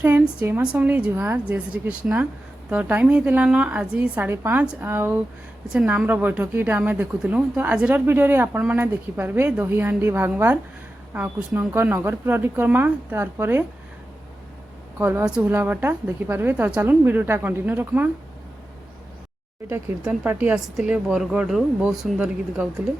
Friends जय माँ समली जुहार जय श्री कृष्णा। तो टाइम होता न आज 5:30 आसे नाम बैठक यहाँ आम देखुलु। तो आज भिडियो आपण मैंने देखिपारे दही हांडी भांगवार कृष्णक नगर परिक्रमा तार कलश हुलाबाटा देखिपारे। तो चलून वीडियोटा कंटिन्यू रखमा। यहाँ कीर्तन पार्टी आसी बरगढ़ रु बहुत सुंदर गीत गाउले।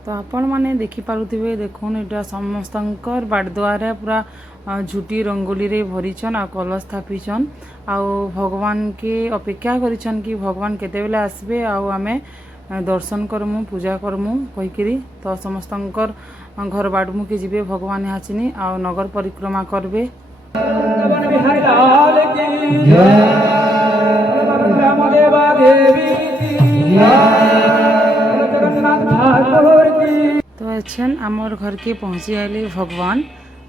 तो आपण मैंने देखिपे देखुन यहाँ समस्त बाड़द्वारे पूरा झुटी रंगोली रे भरीछन आ कलश स्थापिछन आ भगवान के अपेक्षा करिछन कि भगवान केते बेले आसबे आमे दर्शन करमु पूजा करमु कहीकि। तो समस्त घर बाड़मु के जीवे भगवान हाचिनी आ नगर परिक्रमा करबे। तो अच्छा आमर घर के पहुँची आए भगवान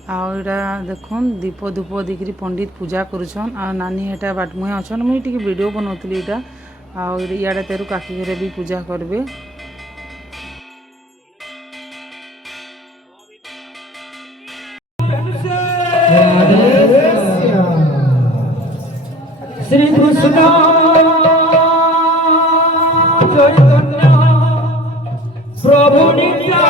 आटा देखुन दीप धूप दिक्री पंडित पूजा करुछन आ नानी हेटा बाटमुहे अच्छन मुझे टी वीडियो बनाऊली यहाँ आड़े तेरु काकी घरे भी पूजा करबे। श्री कृष्ण चैतन्य प्रभु नित्यानंद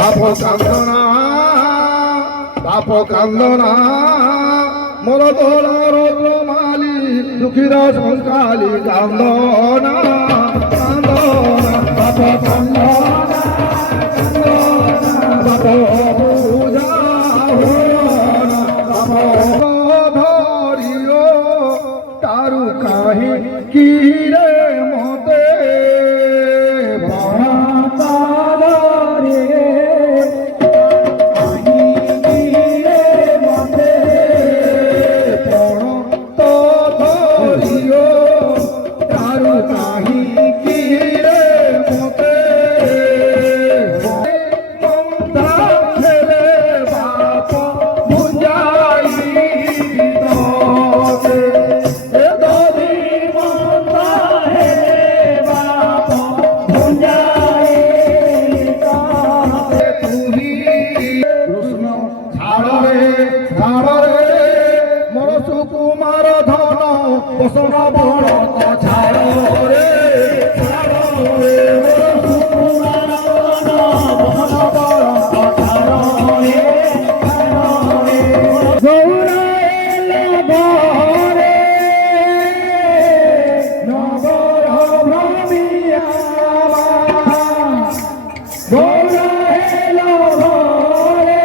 বাপ কান্দনা বাপ কান্দনা মোর দোলা রৌদ্রমালি দুঃখীর সংকালি কান্দনা কান্দনা বাপ কান্দনা বাপ পূজা হোনা বাপ ধরিও তারু কাহি কিরে মতে কুমার ধন পোষণ বড় ছাড় রে ছাড় রে কুমার ধন পোষণ বড় ছাড় রে গৌরাইলে ঘরে নগর ভ্রমিয়া গৌরাইলে ঘরে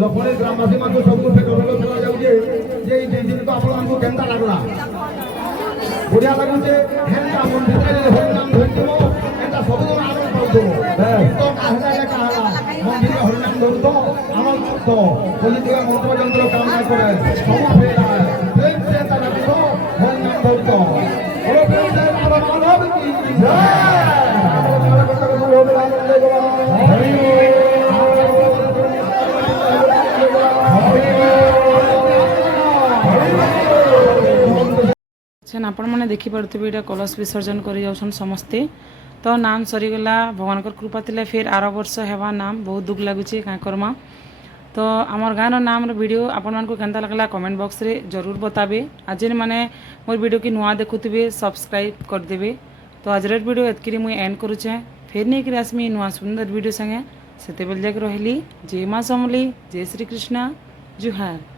लखने ग्रामवासी मान सब से गौरव करा जाउजे जे ई दिन को आपण हमको केनता लागला बढ़िया लागुचे हेनता मन भितर हो नाम धरतो एटा सब जन आनंद पाउतो तो कहला ले कहला मंदिर हरि नाम धरतो आनंद तो बोली दिया मंत्र यंत्र काम ना करे सब फेला प्रेम से ता लागतो हरि नाम धरतो बोलो प्रेम से मानव की आपण मैंने देखिपे ये कलश विसर्जन कर समस्ते तो नाम सरीगला भगवान कृपा थिले फिर आर वर्ष हेवा नाम बहुत दुख लगुच क्या करमा तो आमर गाँव नाम वीडियो आपण मानक केनता लगला कमेंट बॉक्स रे जरूर बताबे आज मैंने मोर वीडियो की नुआ देखुवे सब्सक्राइब करदेवे तो आज वीडियो एतकी मुई एंड करुचे फिर नहीं कर आसमी नुआ सुंदर वीडियो संगे से बेल जाके रही जय माँ समली जय श्री कृष्ण जुहार।